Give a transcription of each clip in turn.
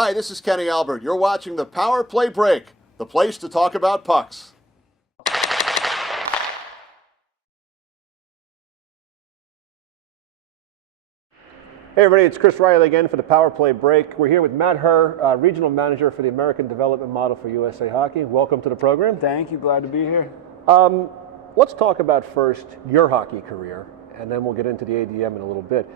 Hi, this is Kenny Albert. You're watching the Power Play Break, the place to talk about pucks. Hey everybody, it's Chris Riley again for the Power Play Break. We're here with Matt Herr, Regional Manager for the American Development Model for USA Hockey. Welcome to the program. Thank you, glad to be here. Let's talk about first your hockey career, and then we'll get into the ADM in a little bit.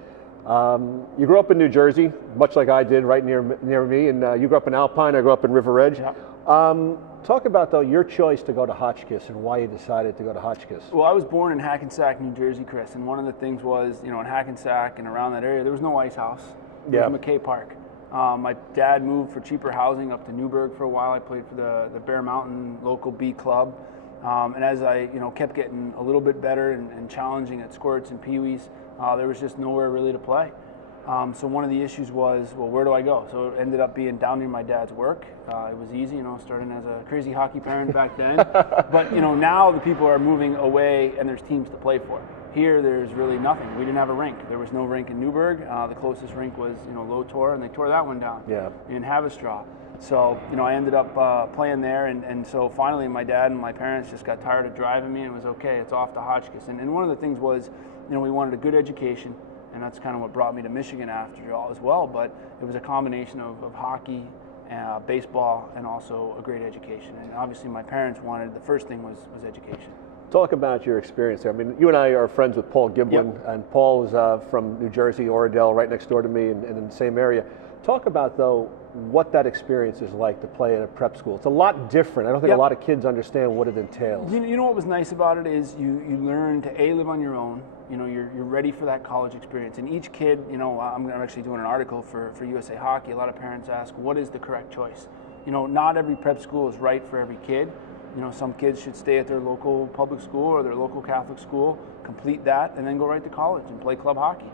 You grew up in New Jersey, much like I did, right near me, and you grew up in Alpine, I grew up in River Edge. Yep. Talk about, though, your choice to go to Hotchkiss and why you decided to go to Hotchkiss. Well, I was born in Hackensack, New Jersey, Chris, and one of the things was, in Hackensack and around that area, there was no ice house. There was McKay Park. My dad moved for cheaper housing up to Newburgh for a while. I played for the Bear Mountain local B club. And as I kept getting a little bit better and challenging at squirts and peewees, there was just nowhere really to play. So one of the issues was, well, where do I go? So it ended up being down near my dad's work. It was easy, starting as a crazy hockey parent back then. But now the people are moving away and there's teams to play for. Here, there's really nothing. We didn't have a rink. There was no rink in Newburgh. The closest rink was, Low Tor, and they tore that one down in Haverstraw. So, I ended up playing there, and so finally my dad and my parents just got tired of driving me, and it was okay, it's off to Hotchkiss. And one of the things was, we wanted a good education, and that's kind of what brought me to Michigan after all as well, but it was a combination of hockey, baseball, and also a great education. And obviously my parents wanted, the first thing was education. Talk about your experience there. I mean, you and I are friends with Paul Giblin, and Paul is from New Jersey, Oradell, right next door to me, and in the same area. Talk about, though, what that experience is like to play at a prep school. It's a lot different. I don't think a lot of kids understand what it entails. You know what was nice about it is you learn to live on your own. You're ready for that college experience. And each kid, I'm actually doing an article for USA Hockey. A lot of parents ask, what is the correct choice? Not every prep school is right for every kid. Some kids should stay at their local public school or their local Catholic school, complete that, and then go right to college and play club hockey.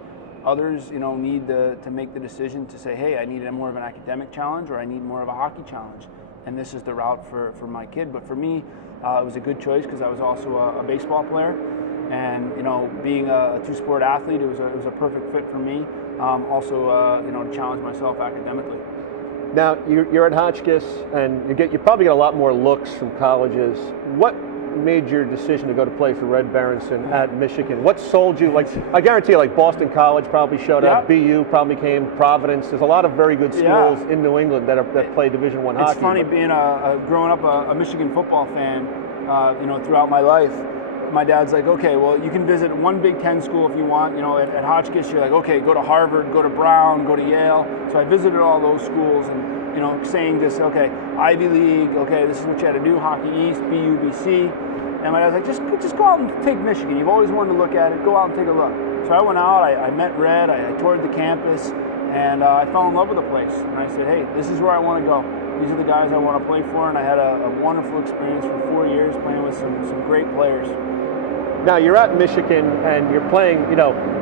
Others, need to make the decision to say, hey, I need more of an academic challenge or I need more of a hockey challenge. And this is the route for my kid. But for me, it was a good choice because I was also a baseball player. And, being a two-sport athlete, it was a perfect fit for me. Also, to challenge myself academically. Now, you're at Hotchkiss, and you probably get a lot more looks from colleges. What made your decision to go to play for Red Berenson at Michigan? What sold you? Like, I guarantee you, like Boston College probably showed up. BU probably came. Providence. There's a lot of very good schools in New England that play Division I hockey. It's funny being growing up a Michigan football fan. Throughout my life, my dad's like, okay, well, you can visit one Big Ten school if you want. At Hotchkiss, you're like, okay, go to Harvard, go to Brown, go to Yale. So I visited all those schools and, saying this, okay, Ivy League, okay, this is what you had to do, Hockey East, BU, BC. And my dad's like, just go out and take Michigan. You've always wanted to look at it. Go out and take a look. So I went out, I met Red, I toured the campus, and I fell in love with the place. And I said, hey, this is where I want to go. These are the guys I want to play for, and I had a wonderful experience for 4 years playing with some great players. Now, you're at Michigan, and you're playing,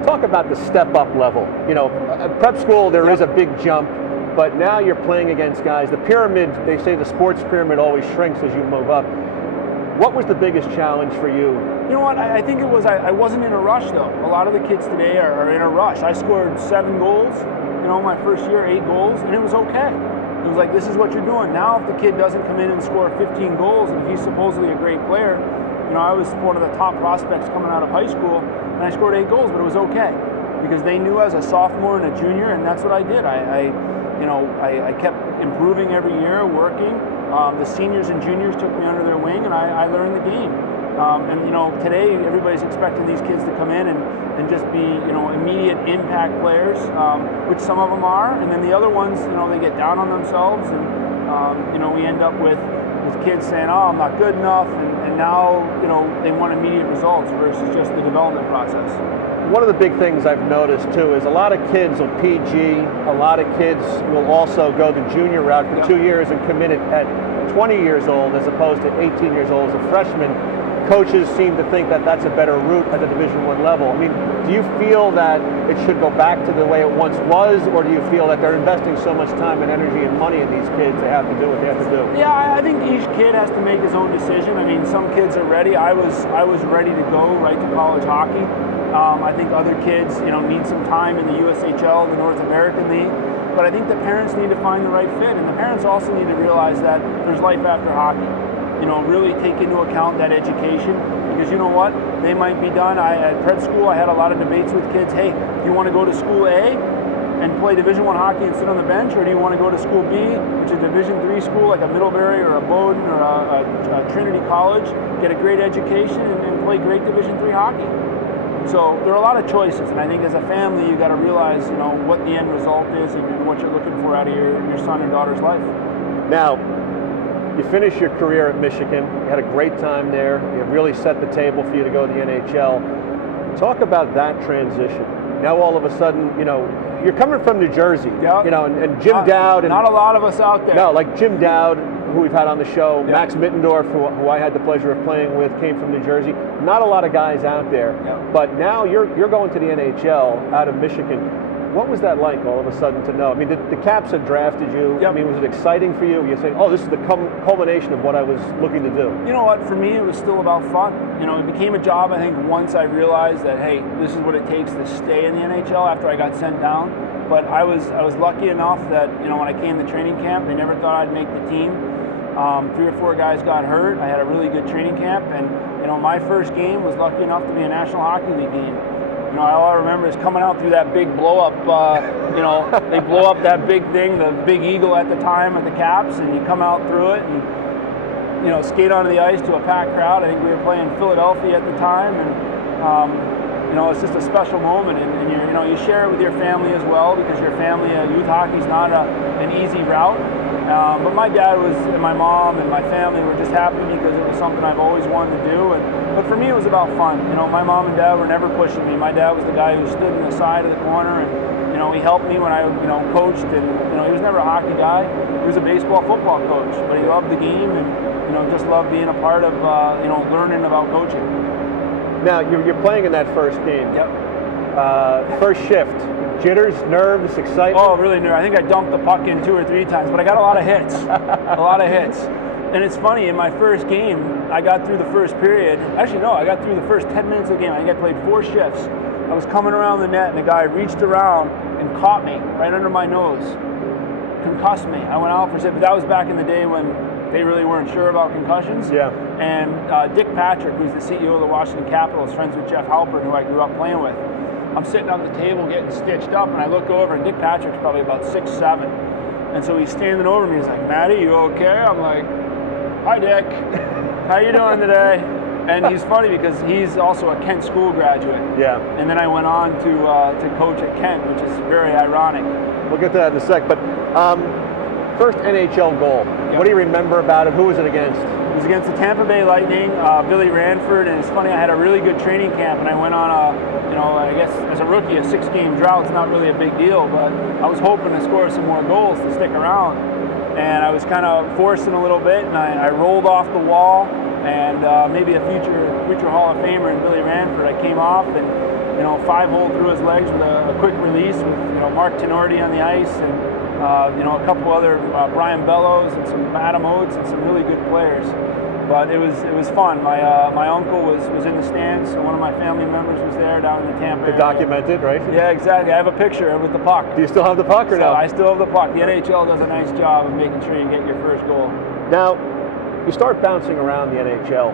talk about the step-up level. At prep school, there is a big jump, but now you're playing against guys. The pyramid, they say the sports pyramid always shrinks as you move up. What was the biggest challenge for you? You know what, I think it was, I wasn't in a rush, though. A lot of the kids today are in a rush. I scored 7 goals, my first year, 8 goals, and it was okay. It was like, this is what you're doing. Now, if the kid doesn't come in and score 15 goals, and if he's supposedly a great player, I was one of the top prospects coming out of high school, and I scored 8 goals, but it was okay because they knew as a sophomore and a junior, and that's what I did. I kept improving every year, working. The seniors and juniors took me under their wing, and I learned the game. Today everybody's expecting these kids to come in and just be, immediate impact players, which some of them are, and then the other ones, they get down on themselves, and we end up with kids saying, oh, I'm not good enough, and now, they want immediate results versus just the development process. One of the big things I've noticed, too, is a lot of kids will PG, a lot of kids will also go the junior route for 2 years and commit it at 20 years old as opposed to 18 years old as a freshman. Coaches seem to think that that's a better route at the Division I level. I mean, do you feel that it should go back to the way it once was, or do you feel that they're investing so much time and energy and money in these kids they have to do what they have to do? Yeah, I think each kid has to make his own decision. I mean, some kids are ready. I was ready to go right to college hockey. I think other kids, need some time in the USHL, the North American League. but I think the parents need to find the right fit, and the parents also need to realize that there's life after hockey. Really take into account that education, because you know what? They might be done. At prep school, I had a lot of debates with kids. Hey, do you want to go to school A and play Division I hockey and sit on the bench, or do you want to go to school B, which is a Division III school like a Middlebury or a Bowdoin or a Trinity College, get a great education and play great Division III hockey? So there are a lot of choices, and I think as a family, you got to realize, what the end result is and what you're looking for out of your son or daughter's life. Now, you finished your career at Michigan. You had a great time there. It really set the table for you to go to the NHL. Talk about that transition. Now all of a sudden, you're coming from New Jersey, yep. And Jim Dowd. And, not a lot of us out there. No, like Jim Dowd, who we've had on the show, yep. Max Mittendorf, who I had the pleasure of playing with, came from New Jersey. Not a lot of guys out there. Yep. But now you're going to the NHL out of Michigan. What was that like all of a sudden to know? I mean, the Caps had drafted you. Yep. I mean, was it exciting for you? You're saying, oh, this is the culmination of what I was looking to do. You know what? For me, it was still about fun. It became a job, I think, once I realized that, hey, this is what it takes to stay in the NHL after I got sent down. But I was lucky enough that, when I came to training camp, they never thought I'd make the team. 3 or 4 guys got hurt. I had a really good training camp. And, my first game was lucky enough to be a National Hockey League game. All I remember is coming out through that big blow-up, they blow up that big thing, the Big Eagle at the time at the Caps, and you come out through it and, skate onto the ice to a packed crowd. I think we were playing Philadelphia at the time, and, it's just a special moment, and you share it with your family as well, because your family, youth hockey is not an easy route. But my dad and my mom and my family were just happy because it was something I've always wanted to do. But for me, it was about fun. My mom and dad were never pushing me. My dad was the guy who stood in the side of the corner, and he helped me when I coached. And he was never a hockey guy. He was a baseball, football coach, but he loved the game and just loved being a part of learning about coaching. Now you're playing in that first game. Yep. First shift. Jitters, nerves, excitement? Oh, really nervous. I think I dumped the puck in 2 or 3 times, but I got a lot of hits. And it's funny, in my first game, I got through the first period. Actually, no, I got through the first 10 minutes of the game. I think I played 4 shifts. I was coming around the net, and the guy reached around and caught me right under my nose. Concussed me. I went out for a but that was back in the day when they really weren't sure about concussions. Yeah. And Dick Patrick, who's the CEO of the Washington Capitals, friends with Jeff Halpern, who I grew up playing with. I'm sitting on the table getting stitched up, and I look over, and Dick Patrick's probably about 6'7". And so he's standing over me. He's like, "Matty, you okay?" I'm like, "Hi, Dick. How you doing today?" And he's funny because he's also a Kent School graduate. Yeah. And then I went on to coach at Kent, which is very ironic. We'll get to that in a sec. But first NHL goal. Yep. What do you remember about it? Who was it against? It was against the Tampa Bay Lightning, Billy Ranford, and it's funny, I had a really good training camp, and I went on I guess as a rookie, a 6-game drought. It's not really a big deal, but I was hoping to score some more goals to stick around, and I was kind of forcing a little bit, and I rolled off the wall, and maybe a future Hall of Famer in Billy Ranford. I came off and 5-hole through his legs with a quick release with Mark Tenorti on the ice, and a couple other Brian Bellows and some Adam Oates and some really good players. But it was fun. My uncle was in the stands, so one of my family members was there down in the Tampa area. Documented, right? Yeah, exactly. I have a picture with the puck. Do you still have the puck or no? I still have the puck. The NHL does a nice job of making sure you get your first goal. Now, you start bouncing around the NHL,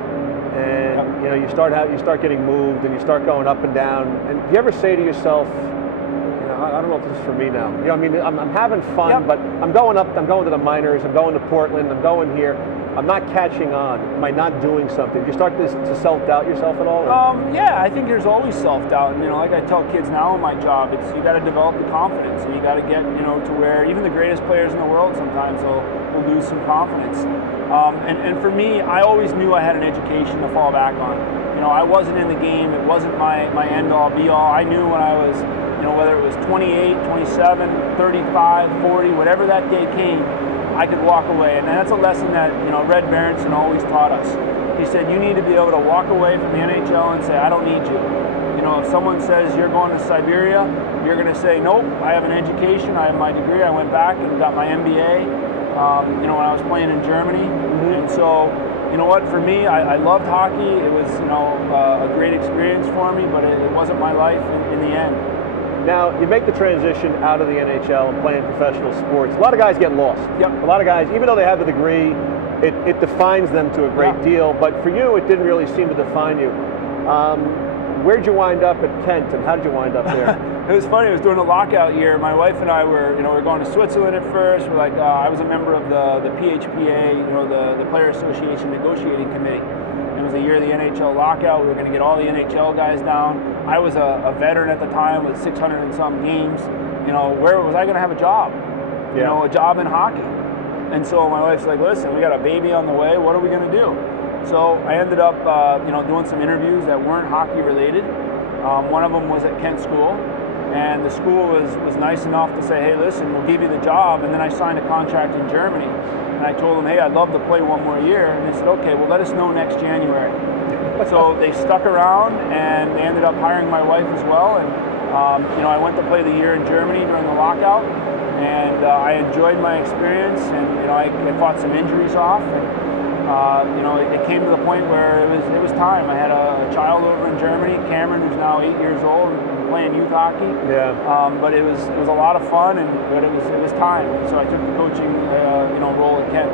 and yep. you start getting moved, and you start going up and down. And do you ever say to yourself, I don't know if this is for me now. I'm having fun, yep. but I'm going to the minors, I'm going to Portland, I'm going here. I'm not catching on. Am I not doing something? Do you start to self-doubt yourself at all? Yeah, I think there's always self-doubt. Like I tell kids now in my job, it's you got to develop the confidence, and you got to get to where even the greatest players in the world sometimes will lose some confidence. And for me, I always knew I had an education to fall back on. I wasn't in the game. It wasn't my end-all, be-all. I knew when I was, whether it was 28, 27, 35, 40, whatever that day came, I could walk away. And that's a lesson that, Red Berenson always taught us. He said, you need to be able to walk away from the NHL and say, I don't need you. If someone says you're going to Siberia, you're going to say, nope, I have an education, I have my degree, I went back and got my MBA, when I was playing in Germany. Mm-hmm. And so, for me, I loved hockey. It was, a great experience for me, but it wasn't my life in the end. Now, you make the transition out of the NHL and playing professional sports. A lot of guys get lost. Yep. A lot of guys, even though they have the degree, it defines them to a great deal. But for you, it didn't really seem to define you. Where'd you wind up at Kent, and how did you wind up there? It was funny. It was during the lockout year. My wife and I were, we were going to Switzerland at first. We're like, I was a member of the PHPA, the Player Association Negotiating Committee. It was the year of the NHL lockout. We were going to get all the NHL guys down. I was a veteran at the time with 600 and some games. Where was I going to have a job? A job in hockey. And so my wife's like, listen, we got a baby on the way. What are we going to do? So I ended up, doing some interviews that weren't hockey related. One of them was at Kent School, and the school was nice enough to say, hey, listen, we'll give you the job. And then I signed a contract in Germany, and I told them, hey, I'd love to play one more year. And they said, okay, well, let us know next January. So they stuck around, and they ended up hiring my wife as well. And I went to play the year in Germany during the lockout, and I enjoyed my experience. And I fought some injuries off. And, it came to the point where it was time. I had a child over in Germany, Cameron, who's now 8 years old, and playing youth hockey. Yeah. But it was a lot of fun, but it was time. So I took the coaching role at Kent.